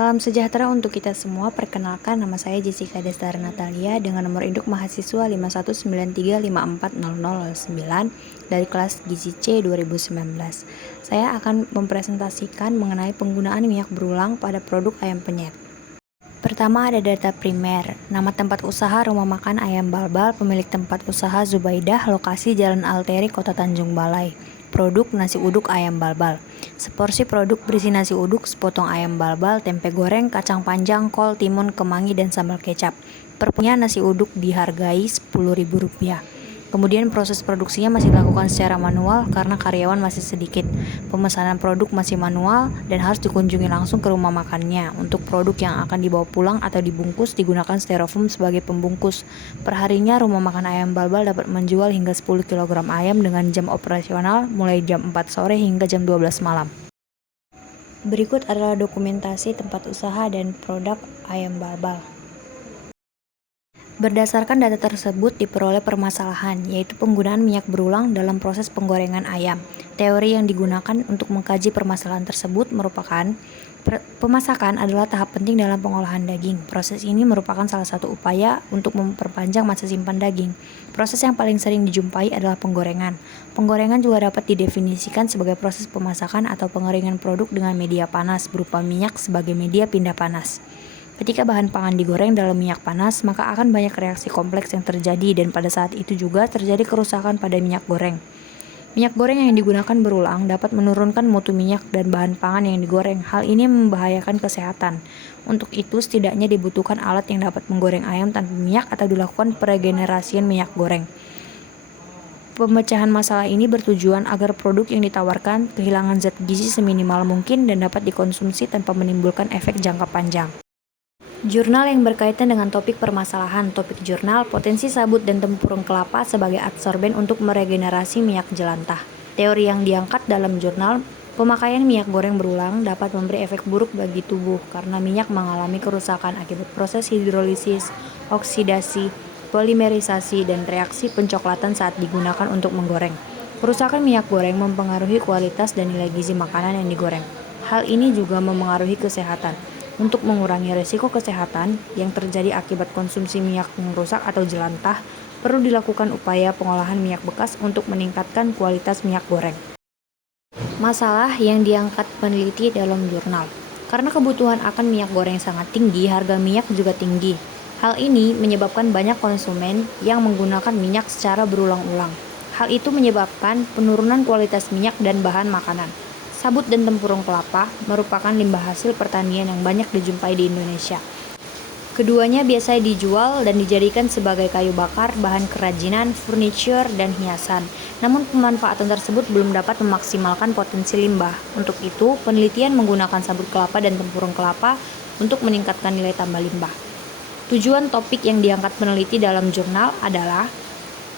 Salam sejahtera untuk kita semua. Perkenalkan, nama saya Jessica Destara Natalia dengan nomor induk mahasiswa 5193540009 dari kelas Gizi C 2019. Saya akan mempresentasikan mengenai penggunaan minyak berulang pada produk ayam penyet. Pertama ada data primer, nama tempat usaha Rumah Makan Ayam Balbal, pemilik tempat usaha Zubaidah, lokasi Jalan Alteri, Kota Tanjung Balai. Produk nasi uduk ayam balbal. Seporsi produk berisi nasi uduk, sepotong ayam balbal, tempe goreng, kacang panjang, kol, timun, kemangi, dan sambal kecap. Per punya nasi uduk dihargai Rp10.000. Kemudian proses produksinya masih dilakukan secara manual karena karyawan masih sedikit. Pemesanan produk masih manual dan harus dikunjungi langsung ke rumah makannya. Untuk produk yang akan dibawa pulang atau dibungkus digunakan styrofoam sebagai pembungkus. Perharinya rumah makan ayam balbal dapat menjual hingga 10 kg ayam dengan jam operasional mulai jam 4 sore hingga jam 12 malam. Berikut adalah dokumentasi tempat usaha dan produk ayam balbal. Berdasarkan data tersebut diperoleh permasalahan, yaitu penggunaan minyak berulang dalam proses penggorengan ayam. Teori yang digunakan untuk mengkaji permasalahan tersebut merupakan pemasakan adalah tahap penting dalam pengolahan daging. Proses ini merupakan salah satu upaya untuk memperpanjang masa simpan daging. Proses yang paling sering dijumpai adalah penggorengan. Penggorengan juga dapat didefinisikan sebagai proses pemasakan atau pengeringan produk dengan media panas berupa minyak sebagai media pindah panas. Ketika bahan pangan digoreng dalam minyak panas, maka akan banyak reaksi kompleks yang terjadi dan pada saat itu juga terjadi kerusakan pada minyak goreng. Minyak goreng yang digunakan berulang dapat menurunkan mutu minyak dan bahan pangan yang digoreng. Hal ini membahayakan kesehatan. Untuk itu, setidaknya dibutuhkan alat yang dapat menggoreng ayam tanpa minyak atau dilakukan peregenerasian minyak goreng. Pemecahan masalah ini bertujuan agar produk yang ditawarkan kehilangan zat gizi seminimal mungkin dan dapat dikonsumsi tanpa menimbulkan efek jangka panjang. Jurnal yang berkaitan dengan topik permasalahan. Topik jurnal, potensi sabut dan tempurung kelapa sebagai adsorben untuk meregenerasi minyak jelantah. Teori yang diangkat dalam jurnal, pemakaian minyak goreng berulang dapat memberi efek buruk bagi tubuh karena minyak mengalami kerusakan akibat proses hidrolisis, oksidasi, polimerisasi, dan reaksi pencoklatan saat digunakan untuk menggoreng. Kerusakan minyak goreng mempengaruhi kualitas dan nilai gizi makanan yang digoreng. Hal ini juga memengaruhi kesehatan. Untuk mengurangi risiko kesehatan yang terjadi akibat konsumsi minyak yang rusak atau jelantah, perlu dilakukan upaya pengolahan minyak bekas untuk meningkatkan kualitas minyak goreng. Masalah yang diangkat peneliti dalam jurnal. Karena kebutuhan akan minyak goreng sangat tinggi, harga minyak juga tinggi. Hal ini menyebabkan banyak konsumen yang menggunakan minyak secara berulang-ulang. Hal itu menyebabkan penurunan kualitas minyak dan bahan makanan. Sabut dan tempurung kelapa merupakan limbah hasil pertanian yang banyak dijumpai di Indonesia. Keduanya biasanya dijual dan dijadikan sebagai kayu bakar, bahan kerajinan, furniture, dan hiasan. Namun pemanfaatan tersebut belum dapat memaksimalkan potensi limbah. Untuk itu, penelitian menggunakan sabut kelapa dan tempurung kelapa untuk meningkatkan nilai tambah limbah. Tujuan topik yang diangkat peneliti dalam jurnal adalah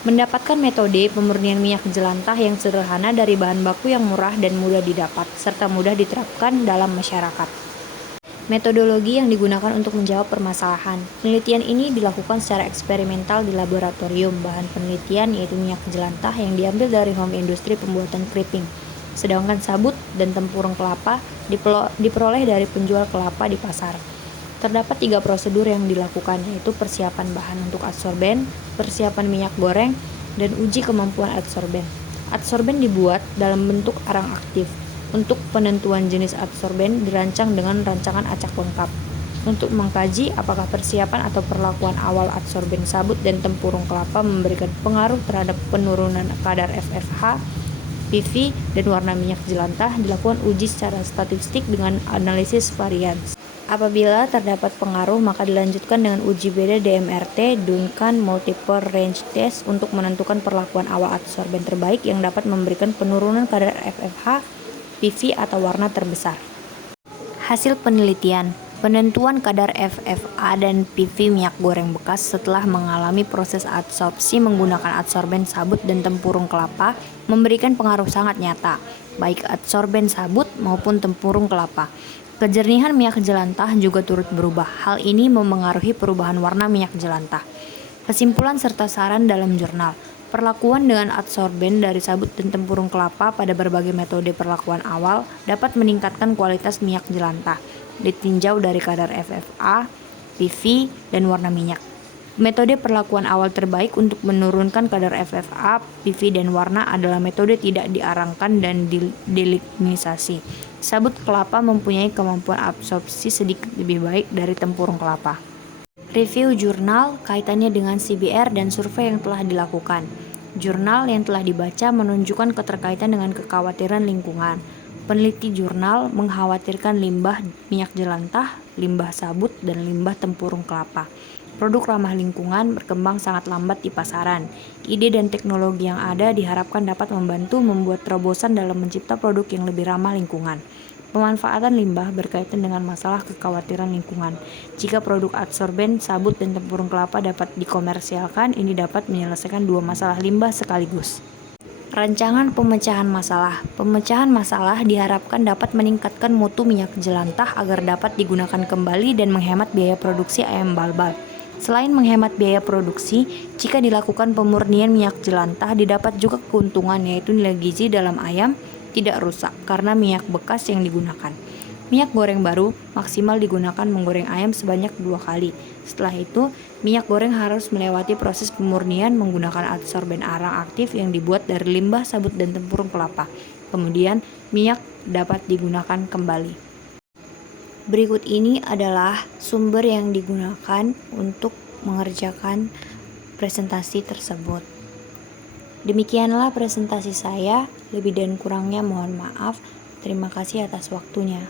mendapatkan metode pemurnian minyak jelantah yang sederhana dari bahan baku yang murah dan mudah didapat, serta mudah diterapkan dalam masyarakat. Metodologi yang digunakan untuk menjawab permasalahan. Penelitian ini dilakukan secara eksperimental di laboratorium. Bahan penelitian yaitu minyak jelantah yang diambil dari home industri pembuatan keriping. Sedangkan sabut dan tempurung kelapa diperoleh dari penjual kelapa di pasar. Terdapat 3 prosedur yang dilakukan, yaitu persiapan bahan untuk adsorben, persiapan minyak goreng, dan uji kemampuan adsorben. Adsorben dibuat dalam bentuk arang aktif. Untuk penentuan jenis adsorben dirancang dengan rancangan acak lengkap. Untuk mengkaji apakah persiapan atau perlakuan awal adsorben sabut dan tempurung kelapa memberikan pengaruh terhadap penurunan kadar FFH, PV, dan warna minyak jelantah, dilakukan uji secara statistik dengan analisis varian. Apabila terdapat pengaruh, maka dilanjutkan dengan uji beda DMRT, Duncan Multiple Range Test, untuk menentukan perlakuan awal adsorben terbaik yang dapat memberikan penurunan kadar FFH, PV, atau warna terbesar. Hasil penelitian. Penentuan kadar FFA dan PV minyak goreng bekas setelah mengalami proses adsorpsi menggunakan adsorben sabut dan tempurung kelapa memberikan pengaruh sangat nyata, baik adsorben sabut maupun tempurung kelapa. Kejernihan minyak jelantah juga turut berubah. Hal ini memengaruhi perubahan warna minyak jelantah. Kesimpulan serta saran dalam jurnal. Perlakuan dengan adsorben dari sabut dan tempurung kelapa pada berbagai metode perlakuan awal dapat meningkatkan kualitas minyak jelantah. ditinjau dari kadar FFA, PV, dan warna minyak. Metode perlakuan awal terbaik untuk menurunkan kadar FFA, PV, dan warna adalah metode tidak diarangkan dan delignisasi. Sabut kelapa mempunyai kemampuan absorpsi sedikit lebih baik dari tempurung kelapa. Review jurnal kaitannya dengan CBR dan survei yang telah dilakukan. Jurnal yang telah dibaca menunjukkan keterkaitan dengan kekhawatiran lingkungan. Peneliti jurnal mengkhawatirkan limbah minyak jelantah, limbah sabut, dan limbah tempurung kelapa. Produk ramah lingkungan berkembang sangat lambat di pasaran. Ide dan teknologi yang ada diharapkan dapat membantu membuat terobosan dalam mencipta produk yang lebih ramah lingkungan. Pemanfaatan limbah berkaitan dengan masalah kekhawatiran lingkungan. Jika produk adsorben, sabut, dan tempurung kelapa dapat dikomersialkan, ini dapat menyelesaikan dua masalah limbah sekaligus. Rancangan pemecahan masalah. Pemecahan masalah diharapkan dapat meningkatkan mutu minyak jelantah agar dapat digunakan kembali dan menghemat biaya produksi ayam balbal. Selain menghemat biaya produksi, jika dilakukan pemurnian minyak jelantah didapat juga keuntungan, yaitu nilai gizi dalam ayam tidak rusak karena minyak bekas yang digunakan. Minyak goreng baru maksimal digunakan menggoreng ayam sebanyak 2 kali. Setelah itu, minyak goreng harus melewati proses pemurnian menggunakan adsorben arang aktif yang dibuat dari limbah sabut dan tempurung kelapa. Kemudian, minyak dapat digunakan kembali. Berikut ini adalah sumber yang digunakan untuk mengerjakan presentasi tersebut. Demikianlah presentasi saya, lebih dan kurangnya mohon maaf. Terima kasih atas waktunya.